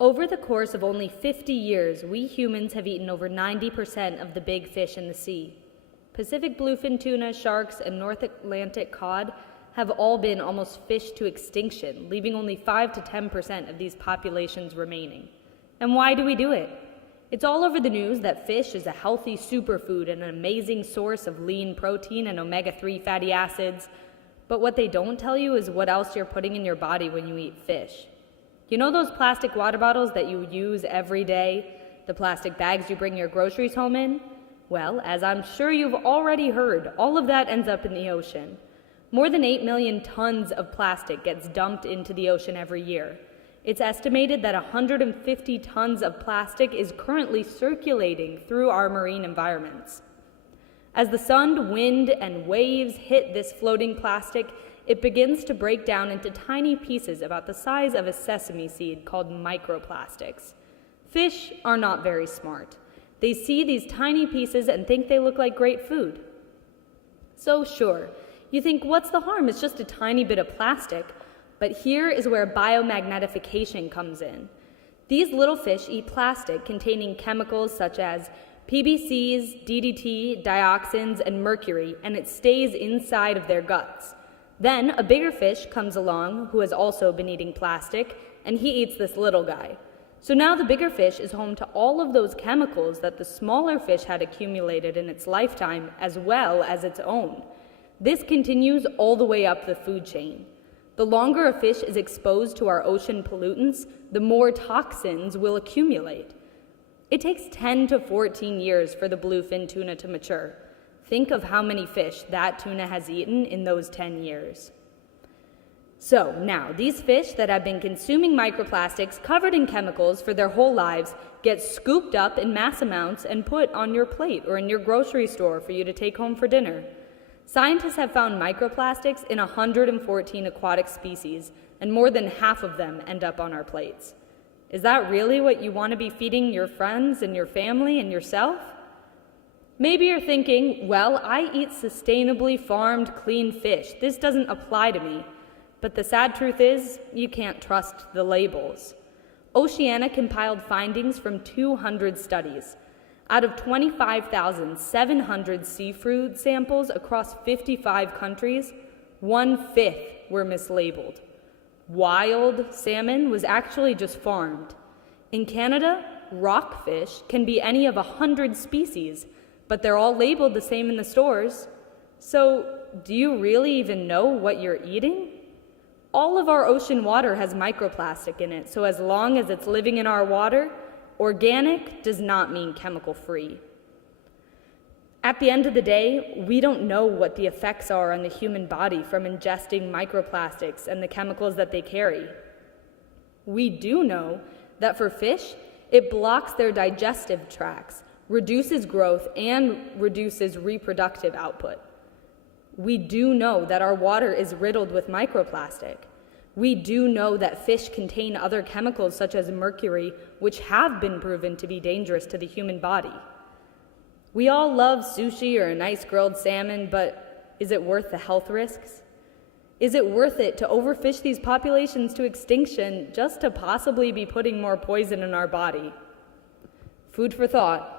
Over the course of only 50 years, we humans have eaten over 90% of the big fish in the sea. Pacific bluefin tuna, sharks, and North Atlantic cod have all been almost fished to extinction, leaving only 5 to 10% of these populations remaining. And why do we do it? It's all over the news that fish is a healthy superfood and an amazing source of lean protein and omega-3 fatty acids. But what they don't tell you is what else you're putting in your body when you eat fish. You know those plastic water bottles that you use every day? The plastic bags you bring your groceries home in? Well, as I'm sure you've already heard, all of that ends up in the ocean. More than 8 million tons of plastic gets dumped into the ocean every year. It's estimated that 150 tons of plastic is currently circulating through our marine environments. As the sun, wind, and waves hit this floating plastic, it begins to break down into tiny pieces about the size of a sesame seed called microplastics. Fish are not very smart. They see these tiny pieces and think they look like great food. So sure, you think, what's the harm? It's just a tiny bit of plastic. But here is where biomagnetification comes in. These little fish eat plastic containing chemicals such as PBCs, DDT, dioxins, and mercury, and it stays inside of their guts. Then a bigger fish comes along who has also been eating plastic, and he eats this little guy. So now the bigger fish is home to all of those chemicals that the smaller fish had accumulated in its lifetime, as well as its own. This continues all the way up the food chain. The longer a fish is exposed to our ocean pollutants, the more toxins will accumulate. It takes 10 to 14 years for the bluefin tuna to mature. Think of how many fish that tuna has eaten in those 10 years. So now, these fish that have been consuming microplastics covered in chemicals for their whole lives get scooped up in mass amounts and put on your plate or in your grocery store for you to take home for dinner. Scientists have found microplastics in 114 aquatic species, and more than half of them end up on our plates. Is that really what you want to be feeding your friends and your family and yourself? Maybe you're thinking, well, I eat sustainably farmed, clean fish. This doesn't apply to me. But the sad truth is, you can't trust the labels. Oceana compiled findings from 200 studies. Out of 25,700 seafood samples across 55 countries, 1/5 were mislabeled. Wild salmon was actually just farmed. In Canada, rockfish can be any of 100 species, but they're all labeled the same in the stores. So, do you really even know what you're eating? All of our ocean water has microplastic in it, so as long as it's living in our water, organic does not mean chemical-free. At the end of the day, we don't know what the effects are on the human body from ingesting microplastics and the chemicals that they carry. We do know that for fish, it blocks their digestive tracts, reduces growth, and reduces reproductive output. We do know that our water is riddled with microplastic. We do know that fish contain other chemicals such as mercury, which have been proven to be dangerous to the human body. We all love sushi or a nice grilled salmon, but is it worth the health risks? Is it worth it to overfish these populations to extinction just to possibly be putting more poison in our body? Food for thought.